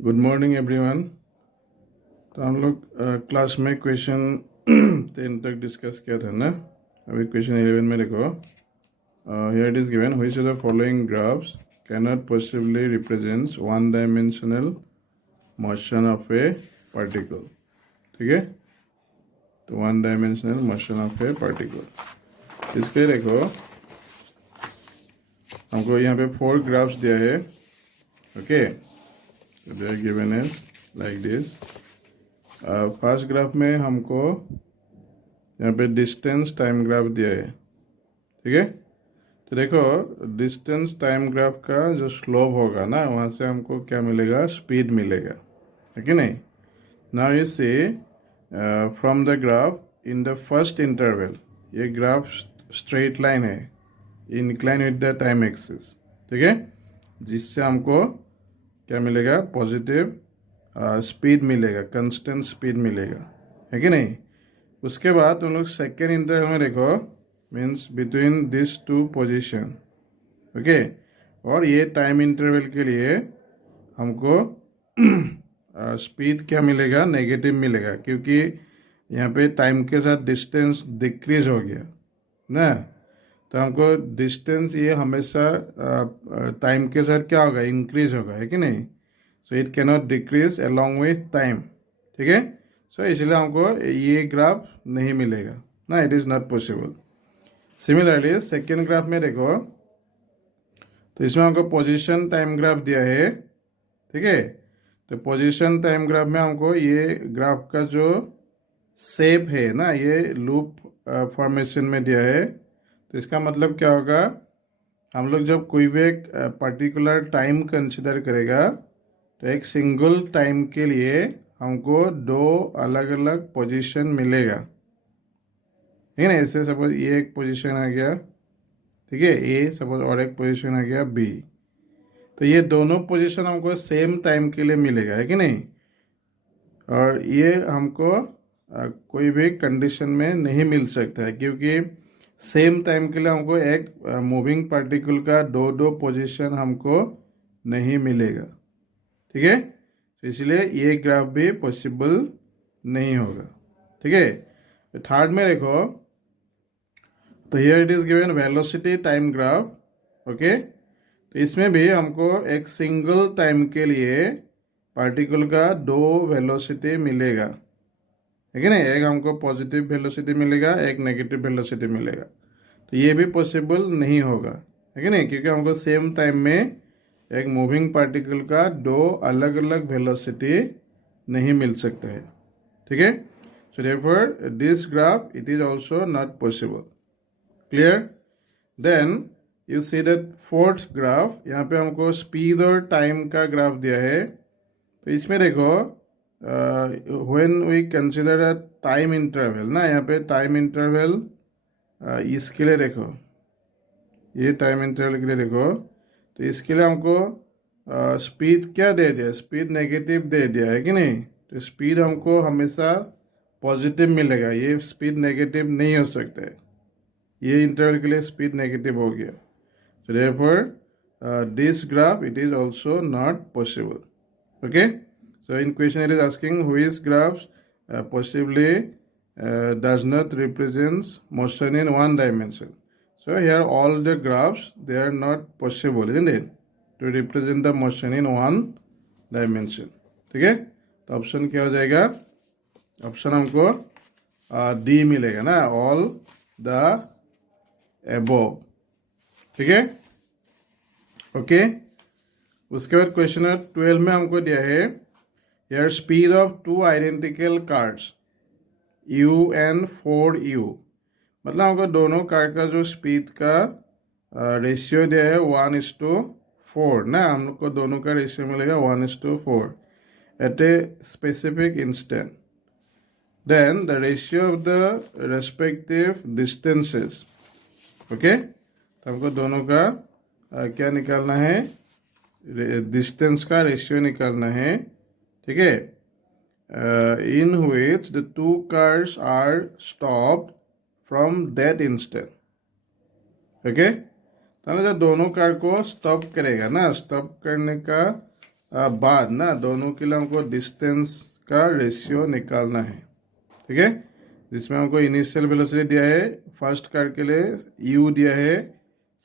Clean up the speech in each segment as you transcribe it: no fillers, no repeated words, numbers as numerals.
Good morning everyone. तो हम लोग क्लास में क्वेश्चन 10 तक डिस्कस किया था ना। अभी क्वेश्चन 11 में देखो, here it is given which of the following graphs can not possibly represents one dimensional motion of a particle. ठीक है, तो one dimensional motion of a particle, इसके देखो हमको यहाँ पे 4 ग्राफ्स दिया है। Okay, they are given as like this. First graph में हमको यहाँ पे डिस्टेंस टाइम ग्राफ दिया है। ठीक है, तो देखो डिस्टेंस टाइम ग्राफ का जो स्लोप होगा ना, वहाँ से हमको क्या मिलेगा, स्पीड मिलेगा, है कि नहीं। Now you see from the graph in the first interval, ये ग्राफ स्ट्रेट लाइन है, incline with the time axis. ठीक है, जिससे हमको क्या मिलेगा, पॉजिटिव स्पीड मिलेगा, कांस्टेंट स्पीड मिलेगा, है कि नहीं। उसके बाद तुम लोग सेकेंड इंटरवल में देखो, means between this two position. Okay, और ये टाइम इंटरवल के लिए हमको स्पीड क्या मिलेगा, नेगेटिव मिलेगा, क्योंकि यहाँ पे टाइम के साथ डिस्टेंस डिक्रीज हो गया ना। तो हमको डिस्टेंस ये हमेशा टाइम के साथ क्या होगा, इंक्रीज होगा, है कि नहीं। So it cannot decrease along with time. ठीक है, सो इसलिए हमको ये ग्राफ नहीं मिलेगा ना, it is not possible. Similarly second graph में देखो, तो इसमें हमको पोजीशन टाइम ग्राफ दिया है। ठीक है, तो पोजीशन टाइम ग्राफ में हमको ये ग्राफ का जो शेप है ना, ये लूप फॉर्मेशन में दिया है। तो इसका मतलब क्या होगा, हम लोग जब कोई भी एक पर्टिकुलर टाइम कंसिडर करेगा, तो एक सिंगल टाइम के लिए हमको 2 अलग अलग पोजीशन मिलेगा, ठीक है ना। ऐसे सपोज ये एक पोजीशन आ गया, ठीक है, ए सपोज, और एक पोजीशन आ गया बी। तो ये दोनों पोजीशन हमको सेम टाइम के लिए मिलेगा, है कि नहीं। और ये हमको कोई भी कंडीशन में नहीं मिल सकता है, क्योंकि सेम टाइम के लिए हमको एक मूविंग पार्टिकल का दो पोजीशन हमको नहीं मिलेगा। ठीक है, तो इसलिए ये ग्राफ भी पॉसिबल नहीं होगा। ठीक है, थर्ड में देखो, तो here it is given velocity time graph. Okay, तो इसमें भी हमको एक सिंगल टाइम के लिए पार्टिकल का 2 वेलोसिटी मिलेगा, है कि नहीं। एक हमको पॉजिटिव वेलोसिटी मिलेगा, एक नेगेटिव वेलोसिटी मिलेगा। तो ये भी पॉसिबल नहीं होगा, है कि नहीं, क्योंकि हमको सेम टाइम में एक मूविंग पार्टिकल का 2 अलग अलग वेलोसिटी नहीं मिल सकता है। ठीक है, so therefore this graph it is also not possible. Clear. Then you see that fourth graph, यहाँ पे हमको स्पीड और टाइम का ग्राफ दिया है। तो इसमें देखो when we consider a time interval ना, यहाँ पे टाइम इंटरवल इसके लिए देखो, ये टाइम इंटरवल के लिए देखो, तो इसके लिए हमको स्पीड क्या दे दिया, स्पीड नेगेटिव दे दिया, है कि नहीं। तो स्पीड हमको हमेशा पॉजिटिव मिलेगा, ये स्पीड नेगेटिव नहीं हो सकता है, ये इंटरवल के लिए स्पीड नेगेटिव हो गया। सो therefore this graph it is also not possible. Okay, so in question it is asking which graphs possibly does not represents motion in one dimension. So here all the graphs they are not possible, isn't it, to represent the motion in one dimension. ठीक है, तो option क्या हो जाएगा, option हमको D मिलेगा ना, all the above. ठीक है, ओके। उसके बाद क्वेश्चन 12 में हमको दिया है, यार speed of 2 identical cars UN4U, मतलब हमको दोनों कार का जो स्पीड का रेशियो दिया है 1:4 ना, हम लोग को दोनों का रेशियो मिलेगा 1:4 at a specific instant. Then the ratio of the respective distances. Okay, तो हमको दोनों का क्या निकालना है, डिस्टेंस का रेशियो निकालना है। ठीक है, in which the 2 cars are stopped from that instant. Okay, तो जब दोनों कार को स्टॉप करेगा ना, स्टॉप करने का बाद ना दोनों के लिए हमको डिस्टेंस का रेशियो निकालना है, ठीक है, जिसमें हमको इनिशियल वेलोसिटी दिया है फर्स्ट कार के लिए u दिया है,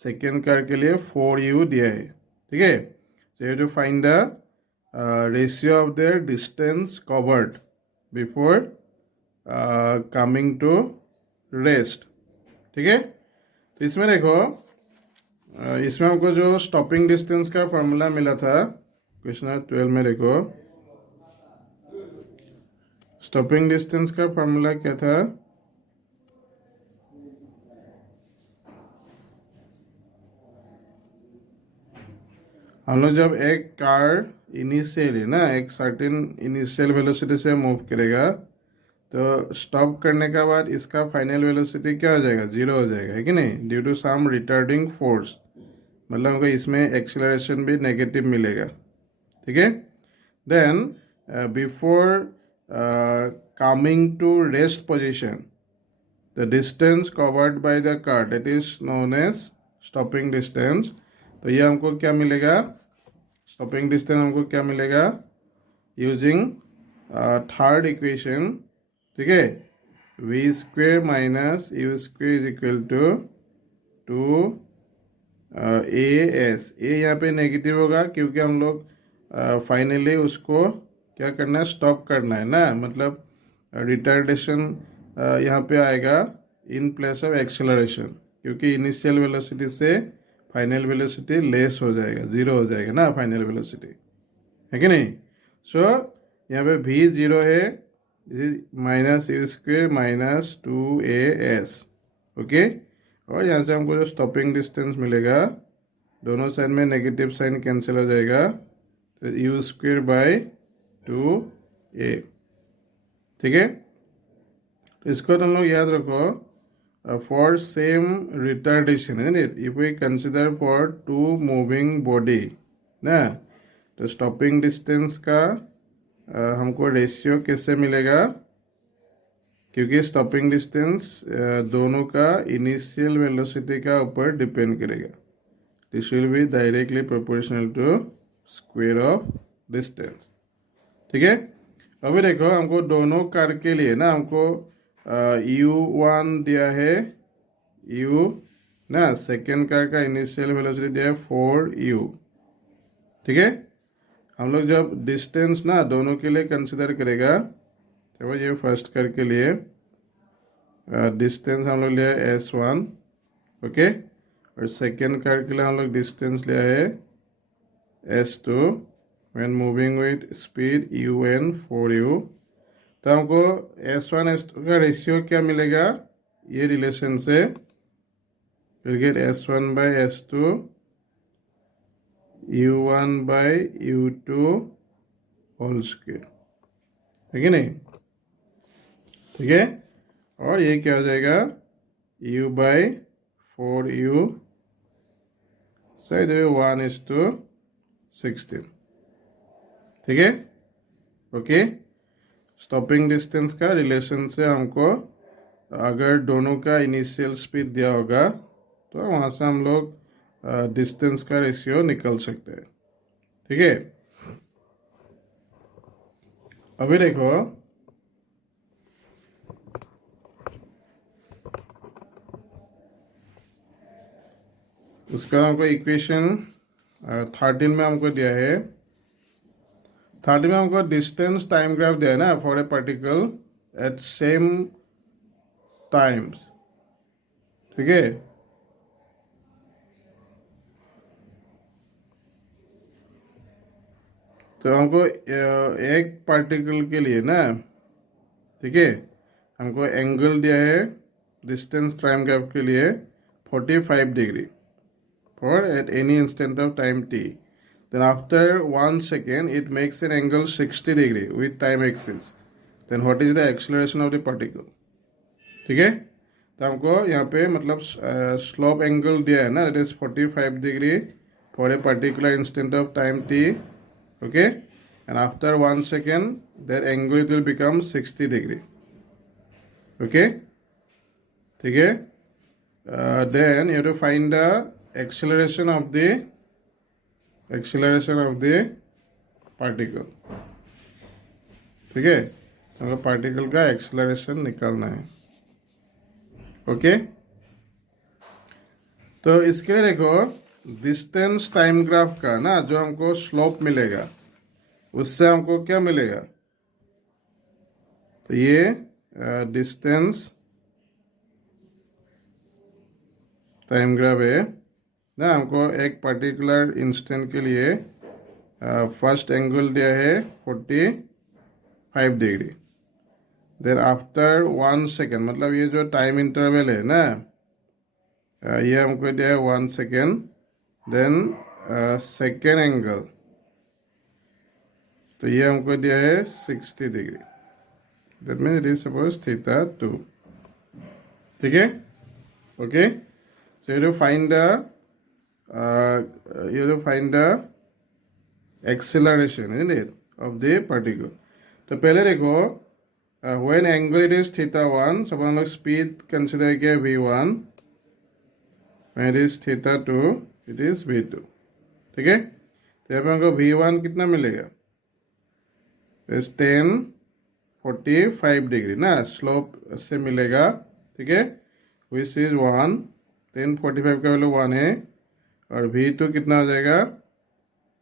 सेकेंड कार के लिए 4u दिया है, ठीक है। So you to find the ratio of their distance covered before coming to rest, ठीक है। तो इसमें देखो इसमें हमको जो स्टॉपिंग डिस्टेंस का फॉर्मूला मिला था क्वेश्चन 12 में, देखो स्टॉपिंग डिस्टेंस का फॉर्मूला क्या था, हम लोग जब एक कार इनिशियली ना एक सर्टेन इनिशियल वेलोसिटी से मूव करेगा तो स्टॉप करने के बाद इसका फाइनल वेलोसिटी क्या हो जाएगा, जीरो हो जाएगा, है कि नहीं, due to some retarding force, मतलब हमको इसमें एक्सेलरेशन भी नेगेटिव मिलेगा, ठीक है। Then before coming to rest position the distance covered by the car that is known as stopping distance. तो ये हमको क्या मिलेगा, स्टॉपिंग डिस्टेंस हमको क्या मिलेगा यूजिंग थर्ड इक्वेशन, ठीक है, v square minus u square is equal to a s, a यहाँ पे नेगेटिव होगा क्योंकि हम लोग फाइनली उसको क्या करना है, स्टॉप करना है ना, मतलब रिटार्डेशन यहाँ पे आएगा इन प्लेस ऑफ एक्सेलरेशन, क्योंकि इनिशियल वेलोसिटी से फाइनल वेलोसिटी लेस हो जाएगा, जीरो हो जाएगा ना फाइनल वेलोसिटी, है कि नहीं। सो यहाँ पे भी जीरो है, minus u square minus 2as, okay. और यहाँ से हमको जो स्टॉपिंग डिस्टेंस मिलेगा दोनों साइड में नेगेटिव साइन कैंसिल हो जाएगा, तो यू स्क्वेयर बाय 2a, ठीक है। इसको तुम लोग याद रखो फॉर सेम रिटार्डेशन, है it, if we consider for two moving body ना, तो स्टॉपिंग डिस्टेंस का हमको रेशियो कैसे मिलेगा, क्योंकि स्टॉपिंग डिस्टेंस दोनों का इनिशियल वेलोसिटी का ऊपर डिपेंड करेगा, this will be directly proportional to square of distance, ठीक है। अभी देखो हमको दोनों कार के लिए ना हमको u1 दिया है, u ना, सेकेंड कार का इनिशियल वेलोसिटी दिया है 4u, ठीक है। हम लोग जब डिस्टेंस ना दोनों के लिए कंसिडर करेगा तो ये फर्स्ट कार के लिए डिस्टेंस हम लोग लिया है s1, ओके, और सेकेंड कार के लिए हम लोग डिस्टेंस लिया है s2 when moving with speed un 4u। तो हमको s1 s2 का रेशियो क्या मिलेगा, ये रिलेशन से will get s1 by s2 u1 by u2 whole square, है कि नहीं, ठीक है। और ये क्या हो जाएगा u बाय 4u, सो इधर 1:16, ठीक है, ओके। स्टॉपिंग डिस्टेंस का रिलेशन से हमको अगर दोनों का इनिशियल स्पीड दिया होगा तो वहाँ से हम लोग डिस्टेंस का रेशियो निकल सकते हैं, ठीक है। अभी देखो उसका हमको इक्वेशन 13 में हमको दिया है, 13 में हमको डिस्टेंस टाइम ग्राफ दिया है ना for a particle at same times, ठीक है। तो हमको एक पार्टिकल के लिए ना, ठीक है, हमको एंगल दिया है डिस्टेंस टाइम ग्राफ के लिए 45 degree for at any instant of time t, then after 1 second it makes an angle 60 degree with time axis, then what is the acceleration of the particle, ठीक है। तो हमको यहाँ पे मतलब स्लोप एंगल दिया है ना, that is 45 degree for a particular instant of time t, okay, and after 1 second that angle will become 60 degree, okay, ठीक है। Then you have to find the acceleration of the particle, ठीक है। हमको particle का acceleration निकालना है, okay. तो इसके लिए देखो डिस्टेंस टाइम ग्राफ का ना जो हमको स्लोप मिलेगा उससे हमको क्या मिलेगा, तो ये डिस्टेंस टाइम ग्राफ है ना। हमको एक पर्टिकुलर इंस्टेंट के लिए फर्स्ट एंगल दिया है 45 डिग्री, देन आफ्टर 1 सेकेंड, मतलब ये जो टाइम इंटरवल है ना, ये हमको दिया है 1 सेकेंड, देन सेकेंड एंगल, तो ये हमको दिया है 60 degree, that means it is suppose θ2, ठीक है, okay. So you have to find the acceleration, isn't it, of the particle. तो पहले देखो when angle it is θ1, सब हम लोग स्पीड कंसिडर किया v1, when it is θ2 it is v2, ठीक है। तो यहाँ पे हमको v1 कितना मिलेगा, इस 1045 डिग्री ना स्लोप से मिलेगा, ठीक है, विच इज 1, 1045 का वैल्यू 1 है, और v2 कितना हो जाएगा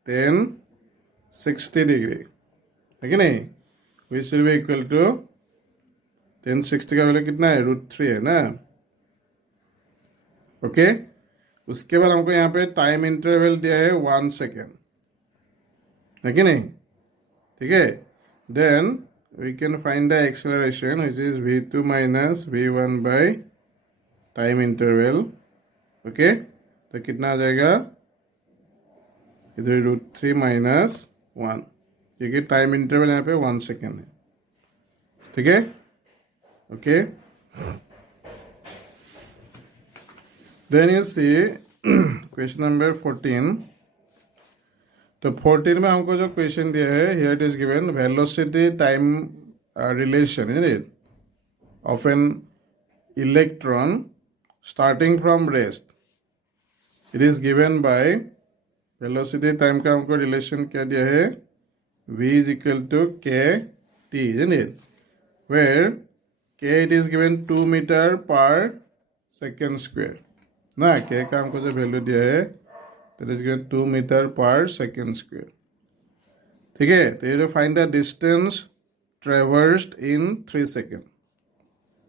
1060 डिग्री, है कि नहीं, which will be equal to 1060 का वैल्यू कितना है √3 है ना, ओके। उसके बाद हमको यहाँ पे टाइम इंटरवल दिया है 1 सेकेंड, है कि नहीं, ठीक है। Then we can find the acceleration which is v2 minus v1 by time interval, okay. तो कितना आ जाएगा, इधर √3 माइनस 1, क्योंकि टाइम इंटरवल यहाँ पे 1 सेकेंड है, ठीक है, okay. Then you see question number 14। तो 14 में हमको जो क्वेश्चन दिया है, here it is given velocity time relation is it of an electron starting from rest, it is given by velocity time का हमको रिलेशन क्या दिया है, v is equal to k t, is it, where k it is given 2 metre per second square ना, k का हमको जो value दिया है that is given 2 metre per second square, ठीक है। तो ये जो find the distance traversed in 3 second,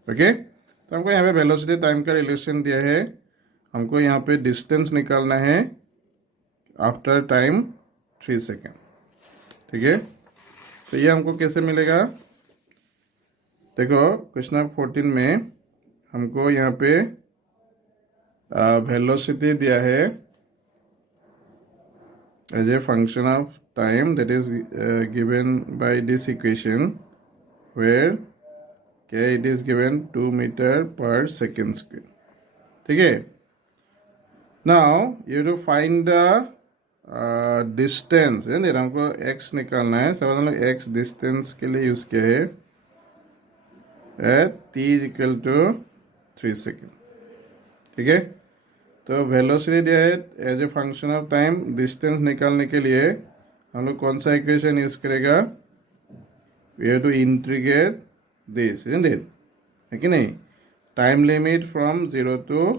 okay. तो हमको यहाँ पे वेलोसिटी टाइम का रिलेशन दिया है, हमको यहाँ पे डिस्टेंस निकालना है आफ्टर टाइम 3 सेकेंड, ठीक है। तो ये हमको कैसे मिलेगा, देखो क्वेश्चन नंबर 14 में हमको यहाँ पे वेलोसिटी दिया है as a function of time, that is given by this equation where k it is given 2 metre per second square, ठीक है। Now you to find the distance, हमको x निकालना है, सब हम लोग x डिस्टेंस के लिए यूज किया है at t equal to 3 second, ठीक है। तो वेलोसिटी दिया है as a function of time, distance निकालने के लिए हम लोग कौन सा इक्वेशन यूज करेगा, we have to integrate this, isn't it, है कि नहीं, time limit from 0 to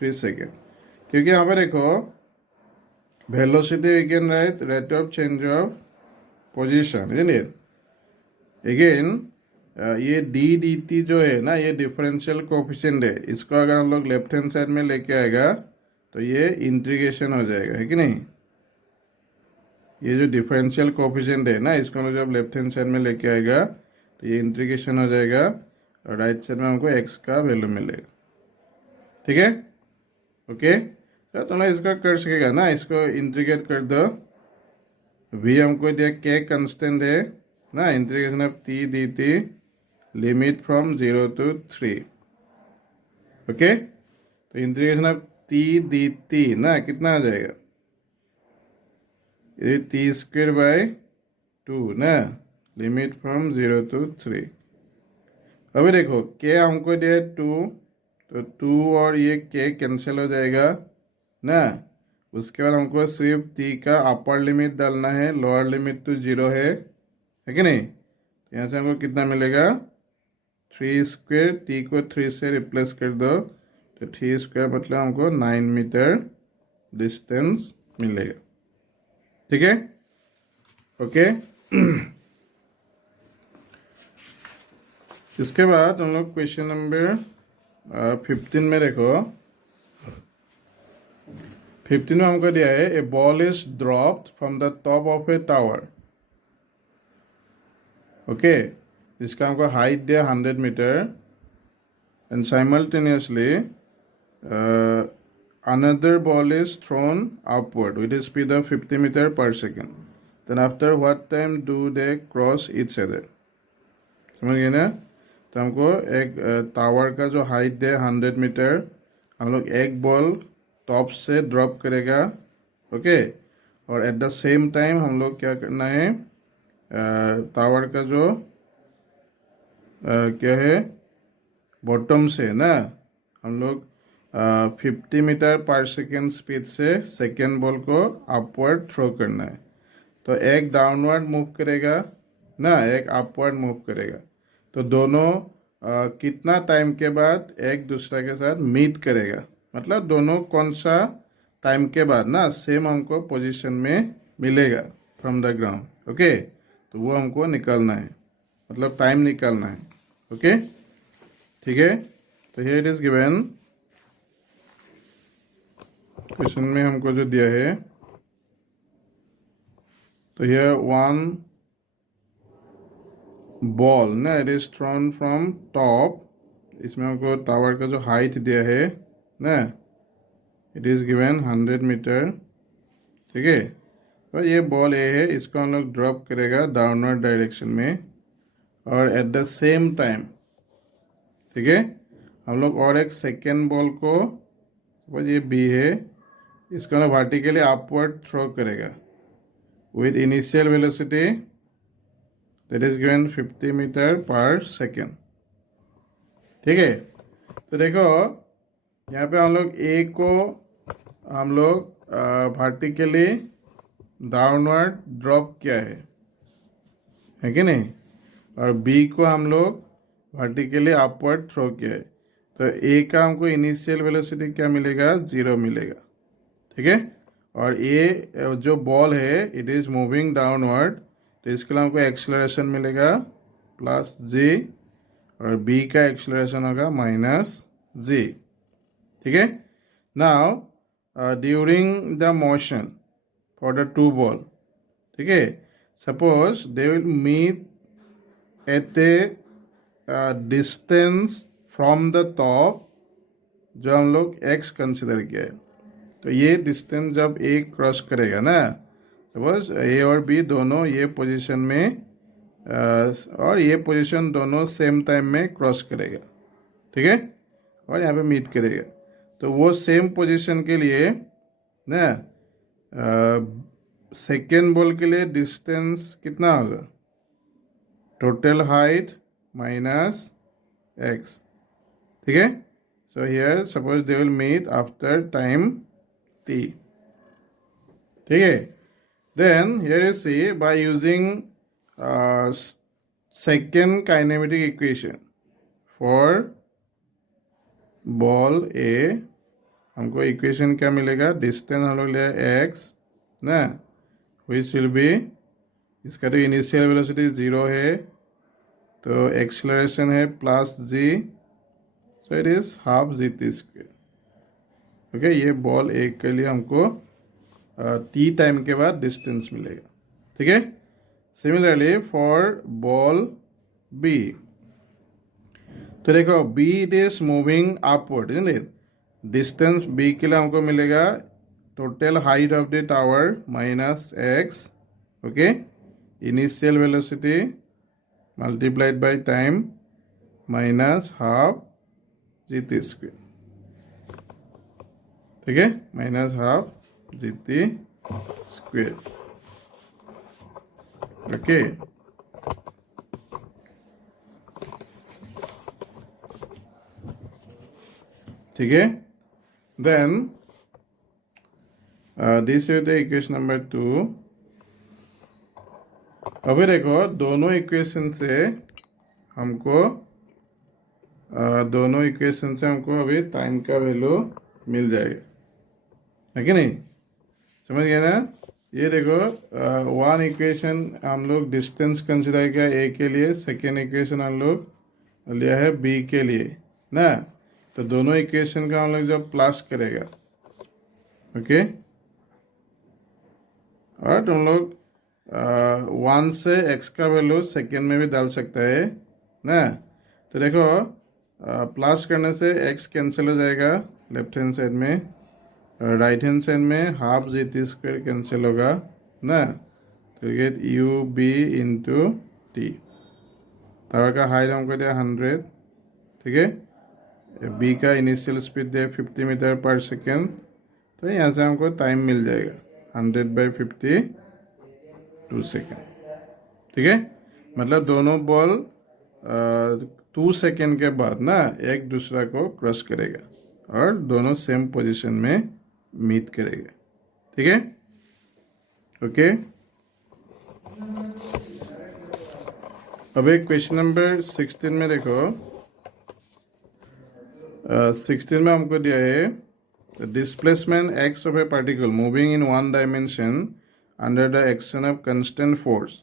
3 second, क्योंकि यहाँ पर देखो velocity we can write rate of change of position, isn't it. Again ये dt जो है ना, ये डिफरेंशियल कोफिशिएंट है, इसको अगर हम लोग लेफ्ट हैंड साइड में लेके आएगा तो ये इंटीग्रेशन हो जाएगा, है कि नहीं। ये जो डिफरेंशियल कोफिशिएंट है ना, इसको हम लोग जब लेफ्ट हैंड साइड में लेके आएगा तो ये इंटीग्रेशन हो जाएगा, और राइट साइड में हमको x का वैल्यू मिलेगा, ठीक है, ओके। तो तुम इसको कर सकेगा ना, इसको इंटीग्रेट कर दो, v हमको दिया k कंस्टेंट है ना, integration of t dt limit from 0 to 3, okay. तो इंटीग्रेशन ऑफ t dt ना कितना आ जाएगा, ये t स्क्वायर बाय 2 ना, लिमिट फ्रॉम 0 to 3। अभी देखो k हमको दिया 2, तो 2 और ये k कैंसिल हो जाएगा ना, उसके बाद हमको सिर्फ टी का अपर लिमिट डालना है, लोअर लिमिट तो 0 है कि नहीं। तो यहाँ से हमको कितना मिलेगा 3 स्क्वायर, टी को 3 से रिप्लेस कर दो तो 3 स्क्वायर मतलब हमको 9 मीटर डिस्टेंस मिलेगा। ठीक है, ओके। इसके बाद हम लोग क्वेश्चन नंबर 15 में देखो। 15 में हमको दिया है a ball is dropped from the top of a tower. Okay, इसका हमको हाइट दिया 100 metre and simultaneously another ball is thrown upward with a speed of 50 meter per second. Then after what time do they cross each other? समझ गए ना। तो हमको एक tower का जो हाइट है 100 मीटर, हम लोग एक बॉल टॉप से ड्रॉप करेगा। ओके, और एट द सेम टाइम हम लोग क्या करना है, टावर का जो क्या है बॉटम से ना हम लोग 50 मीटर पर सेकेंड स्पीड से सेकेंड बॉल को अपवर्ड थ्रो करना है। तो एक डाउनवर्ड मूव करेगा ना, एक अपवर्ड मूव करेगा। तो दोनों कितना टाइम के बाद एक दूसरे के साथ मीट करेगा, मतलब दोनों कौन सा टाइम के बाद ना सेम हमको पोजीशन में मिलेगा फ्रॉम द ग्राउंड। ओके, तो वो हमको निकालना है, मतलब टाइम निकालना है। ओके, ठीक है। तो here it is given, question में हमको जो दिया है, तो हियर वन बॉल ना it is throne from top, इसमें हमको टावर का जो हाइट दिया है ना इट इज गिवन 100 मीटर। ठीक है, तो ये बॉल ए है, इसको हम लोग ड्रॉप करेगा डाउनवर्ड डायरेक्शन में और एट द सेम टाइम, ठीक है, हम लोग और एक सेकेंड बॉल को, सपोज ये बी है, इसको हम वर्टिकली अपवर्ड थ्रो करेगा with initial velocity that is given 50 metre per second. ठीक है, तो देखो यहाँ पे हम लोग ए को हम लोग वर्टिकली डाउनवर्ड ड्रॉप किया है कि नहीं, और बी को हम लोग वर्टिकली अपवर्ड थ्रो किया है। तो ए का हमको इनिशियल वेलोसिटी क्या मिलेगा, 0 मिलेगा। ठीक है, और ए जो बॉल है इट इज़ मूविंग डाउनवर्ड, तो इसके लिए हमको एक्सेलरेशन मिलेगा प्लस जी और बी का एक्सेलरेशन होगा माइनस जी। ठीक है, now during the motion for the two ball, ठीक है, suppose they will meet at a distance from the top, जो हम लोग x कंसिडर किया है। तो ये डिस्टेंस जब ए क्रॉस करेगा ना, सपोज ए और बी दोनों ये पोजीशन में और ये पोजीशन दोनों सेम टाइम में क्रॉस करेगा। ठीक है, और यहाँ पे मीट करेगा। तो वो सेम पोजीशन के लिए ना सेकेंड बॉल के लिए डिस्टेंस कितना होगा, टोटल हाइट माइनस एक्स। ठीक है, so here suppose they will meet after time t। ठीक है, then here you see by using second kinematic equation for ball A, हमको इक्वेशन क्या मिलेगा, डिस्टेंस हम लोग लिया x ना, विच विल बी, इसका तो इनिशियल वेलोसिटी 0 है, तो एक्सेलरेशन है plus g, so it is half g t square. Okay, ये बॉल ए के लिए हमको टी टाइम के बाद डिस्टेंस मिलेगा। ठीक है, सिमिलरली फॉर बॉल बी, तो देखो B it is moving upward, isn't, distance B के लिए हमको मिलेगा total height of the tower minus x, okay, initial velocity multiplied by time minus half g t square. ठीक है, minus half g t square. Okay, ठीक है, then this is the equation number 2। अभी देखो दोनों इक्वेशन से हमको अभी टाइम का वैल्यू मिल जाएगा, है कि नहीं? समझ गया ना? ये देखो वन इक्वेशन हम लोग डिस्टेंस कंसिडर किया ए के लिए, सेकेंड इक्वेशन हम लोग लिया है बी के लिए ना। तो दोनों इक्वेशन का हम लोग जब प्लस करेगा, ओके, और तुम लोग 1 से x का वैल्यू सेकेंड में भी डाल सकता है ना। तो देखो प्लस करने से x कैंसिल हो जाएगा लेफ्ट हैंड साइड में, राइट हैंड साइड में half g t square cancel होगा ना। तो get you B into t, tower का हाइट हमको दिया 100, ठीक है। बी का इनिशियल स्पीड दिया 50 मीटर पर सेकेंड, तो यहाँ से हमको टाइम मिल जाएगा 100/52 सेकेंड, ठीक है। मतलब दोनों बॉल 2 सेकेंड के बाद ना एक दूसरा को क्रॉस करेगा और दोनों सेम पोजीशन में मीट करेगा, ठीक है, ओके। अभी क्वेश्चन नंबर 16 में देखो, 16 में हमको दिया है displacement x of a particle moving in one dimension under the action of constant force.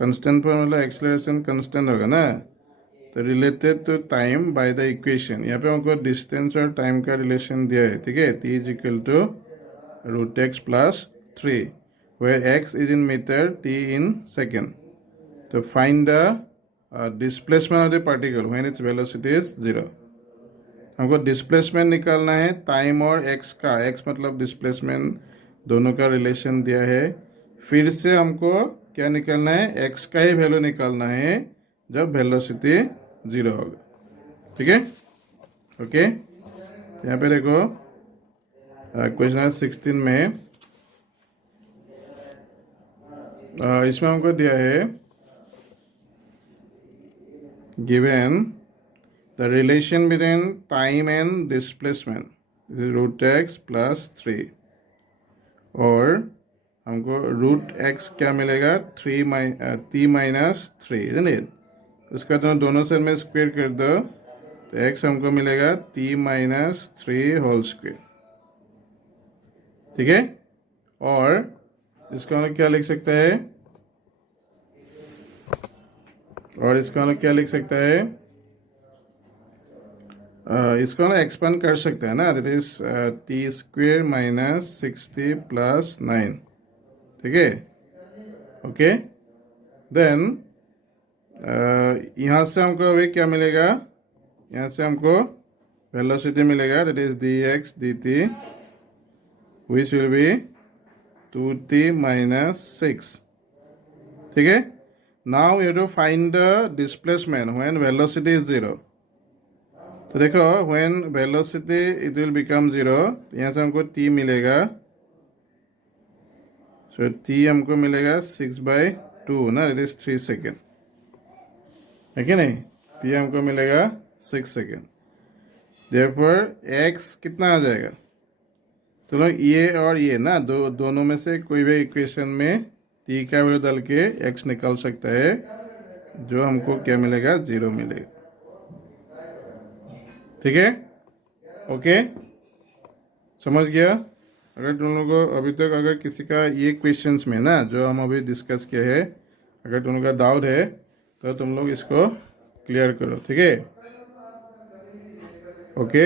Constant force मतलब एक्सेलरेशन कंस्टेंट होगा ना। तो related to time by the equation, यहाँ पे हमको डिस्टेंस और टाइम का रिलेशन दिया है, ठीक है। t is equal to √x + 3 where x is in metre, t in second. तो find the displacement of the particle when its velocity is 0। हमको डिस्प्लेसमेंट निकालना है टाइम और x का, x मतलब डिस्प्लेसमेंट, दोनों का रिलेशन दिया है। फिर से हमको क्या निकालना है, x का ही वैल्यू निकालना है जब वेलोसिटी 0 होगा, ठीक है, ओके। यहाँ पे देखो क्वेश्चन 16 में इसमें हमको दिया है given the relation between time and displacement is √x + 3, और हमको √x क्या मिलेगा, t - 3, isn't it? उसका तो दोनों साइड में स्क्वायर कर दो, तो x हमको मिलेगा t - 3 होल स्क्वायर, ठीक है। और इसका हम क्या लिख सकता है, इसको ना एक्सपेंड कर सकते हैं ना, दैट इज t² - 60 + 9, ठीक है, ओके। देन यहाँ से हमको अभी क्या मिलेगा, यहाँ से हमको वेलोसिटी मिलेगा, that is dx dt which will be 2t - 6, ठीक है। Now you to find the displacement when velocity is 0। तो देखो when velocity it will become 0, यहाँ से हमको t मिलेगा, सो t हमको मिलेगा 6/2 ना, इट इज 3 सेकेंड, है कि नहीं। t हमको मिलेगा 6 सेकेंड, देयरफॉर x कितना आ जाएगा, तो लोग ये और ये ना दोनों में से कोई भी इक्वेशन में t का वैल्यू डाल के x निकाल सकता है, जो हमको क्या मिलेगा, 0 मिलेगा, ठीक है, ओके, समझ गया। अगर तुम लोगों को अभी तक अगर किसी का ये क्वेश्चंस में ना जो हम अभी डिस्कस किए हैं, अगर तुम लोग का डाउट है तो तुम लोग इसको क्लियर करो, ठीक है, ओके।